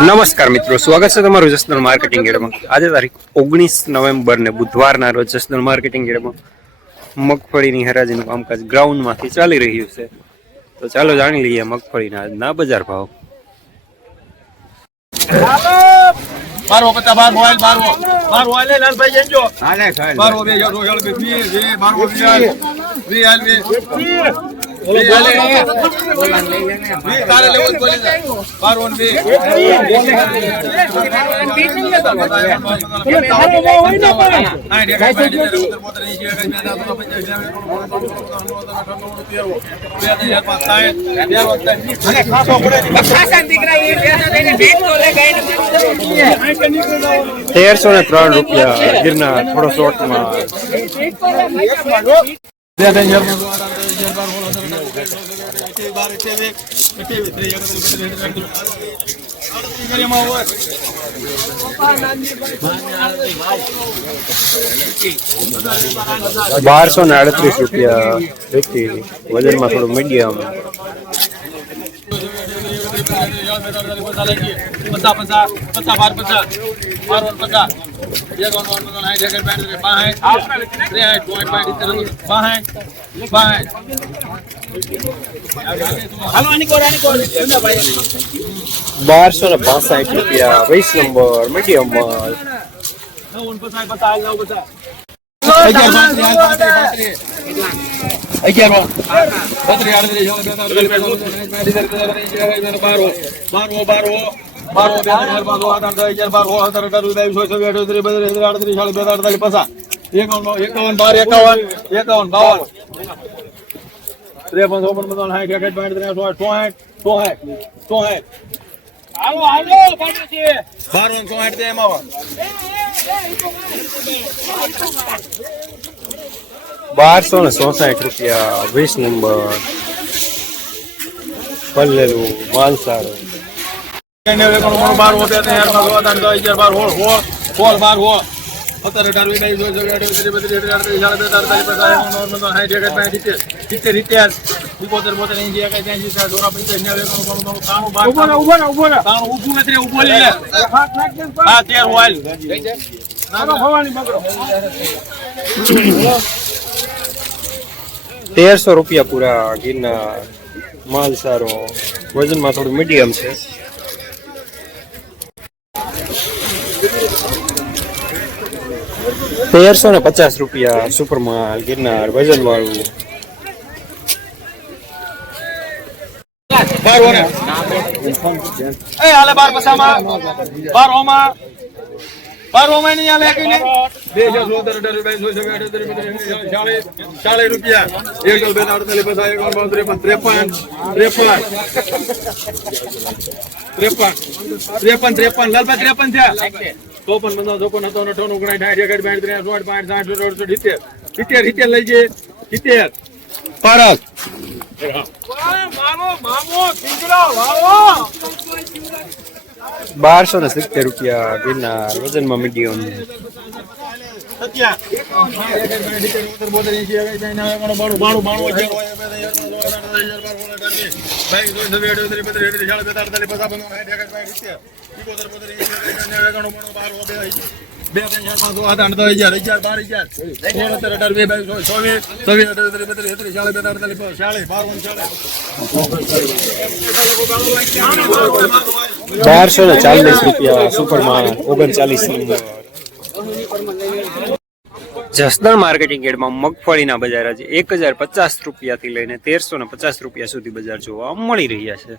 નમસ્કાર મિત્રો સ્વાગત છે તમારું જસનલ માર્કેટિંગ એડમાં આજે તારીખ ઓગણીસ નવેમ્બર ને બુધવારના રોજ જસનલ માર્કેટિંગ એડમાં મગફળીની હરાજીનું કામકાજ ગ્રાઉન્ડમાંથી ચાલી રહ્યું છે. તો ચાલો જાણી લઈએ મગફળીના આજના બજાર ભાવ. બારવો પચાસ બાર મોબાઈલ બારવો. બાર મોબાઈલ લાલભાઈ હાલે સાહેબ બારવો બે રોજ બે બારવો વી હાલે વી તારે લેવો જ બોલી જાય બારવો ને વી હા રે કાઈ પાડી દે ઉતર મોતરની છે કાઈ મેં તો પંચાયત બે. તેરસો ને ત્રણ રૂપિયા ગિરનાર થોડો શોર્ટમાં બારસો ને આડત્રીસ રૂપિયા વ્યક્તિ વજનમાં થોડું મીડિયમ પચાસ પચાસ પચાસ બાર પચાસ બાર વન પચાસ બારસો ને પાસઠ રૂપિયા વીસ નંબર મીડિયમ માલ અગિયાર બારો બારો બારો બારો બે હજાર બારો હજાર બારો સત્તર અઢાર બાવીસ ચોવીસ છવ્વીસ અઠ્યાવીસ બત્રીસ આડત્રીસ ચાલીસ બેતાલીસ અડતાલીસ પચાસ. એકાવન એકાવન બાર, એકાવન એકાવન, બાવન. ત્રેપન, ચોપન પચાસ સાઠ એકસઠ પાંઠ ત્રેસઠ, ચોસઠ ચોસઠ ચોસઠ હાલો હાલો બારો ચોસઠ તે એમાં બારસો ને ચોસઠ રૂપિયા, વીસ નંબર. પલ્લેલું માલસારો બાર બાર હોળ હોળ હોળ બાર ત્રીસ બત્રીસ અડતાલીસ અડતાલીસ પચાસ સાઠ એકસઠ સિત્તેર સિત્તેર સિત્તેર ઇકોતેર બોતેર એંસી એકાસી ત્યાંસી ચાર ચોરા પંચાસી નેવું એકાણું બાણું ત્રાણું ત્રાણું બાર ત્રાણું ઊભું નથી ઊભું લે. હા તેર હોલ તેરસો રૂપિયા પૂરા ગિરનાર માલ સારો. વજનમાં થોડું મીડિયમ છે. તેરસો ને પચાસ રૂપિયા સુપર માલ ગિરનાર વજન વાળું બાર હાલે બાર હોમાં નહીં હાલે કે નહીં. બે સોતર અઢાર અઠ્યાવીસ બત્રીસ ચાલીસ ચાલીસ રૂપિયા એક હજાર બે અડતાલીસ પચાસ એકાવન બાવન ત્રેપન ત્રેપન ત્રેપન ત્રેપન ત્રેપન ત્રેપન લાલભાઈ ત્રેપન થયા ચોપન પંદર ચોપન હતો અઠાણું ઓગણાઠ સાઠ એકઠ બાઠ ત્રેસઠ સોઠ પાંચ સાઠ અડસઠ સિત્તેર સિત્તેર સિત્તેર લઈ જઈએ સિત્તેર પારક બારસો ને સિત્તેર રૂપિયા ગિરનાર વજનમાં મીડિયમ. બે ત્રણ ચાર પાંચ આઠ આઠ હજાર અગિયાર બાર હજાર સોળ સત્તર અઢાર બે બાવીસ ચોવીસ છવ્વીસ અઠાવીસ બત્રીસ બત્રીસ ચાલીસ બેતાલીસ ચાલીસ બાર ઓગણ ચાલીસ બારસો ને ચાલીસ રૂપિયા સુપર માલ ઓગણચાલીસ જસદણ માર્કેટિંગ એડમાં મગફળીના બજાર આજે એક હજાર પચાસ રૂપિયાથી લઈને તેરસો ને પચાસ રૂપિયા સુધી બજાર જોવા મળી રહ્યા છે.